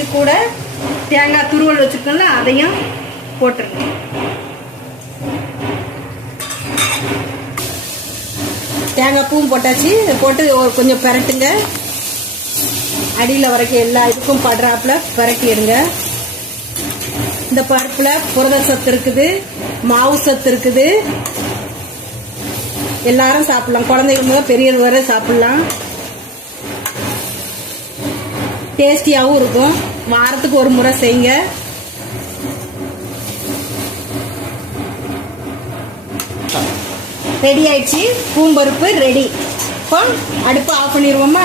இது கூட தேங்காய் துருவல் வச்சுருக்கோம்ல அதையும் போட்டுருங்க. தேங்காய் பூவும் போட்டாச்சு. போட்டு கொஞ்சம் பரட்டுங்க. அடியில் வரைக்கும் எல்லா இதுக்கும் படுறாப்புல பரட்டி எடுங்க. இந்த பருப்பில் புரத சத்து இருக்குது, மாவு சத்து இருக்குது. எல்லாரும் சாப்பிடலாம். குழந்தைங்க முதல் பெரியது வரை சாப்பிடலாம். டேஸ்டியாகவும் இருக்கும். வாரத்துக்கு ஒரு முறை செய்யுங்க. ரெடி ஆயிடுச்சு. பூம்பருப்பு ரெடி. இப்போ அடுப்பு ஆஃப் பண்ணிடுவோமா?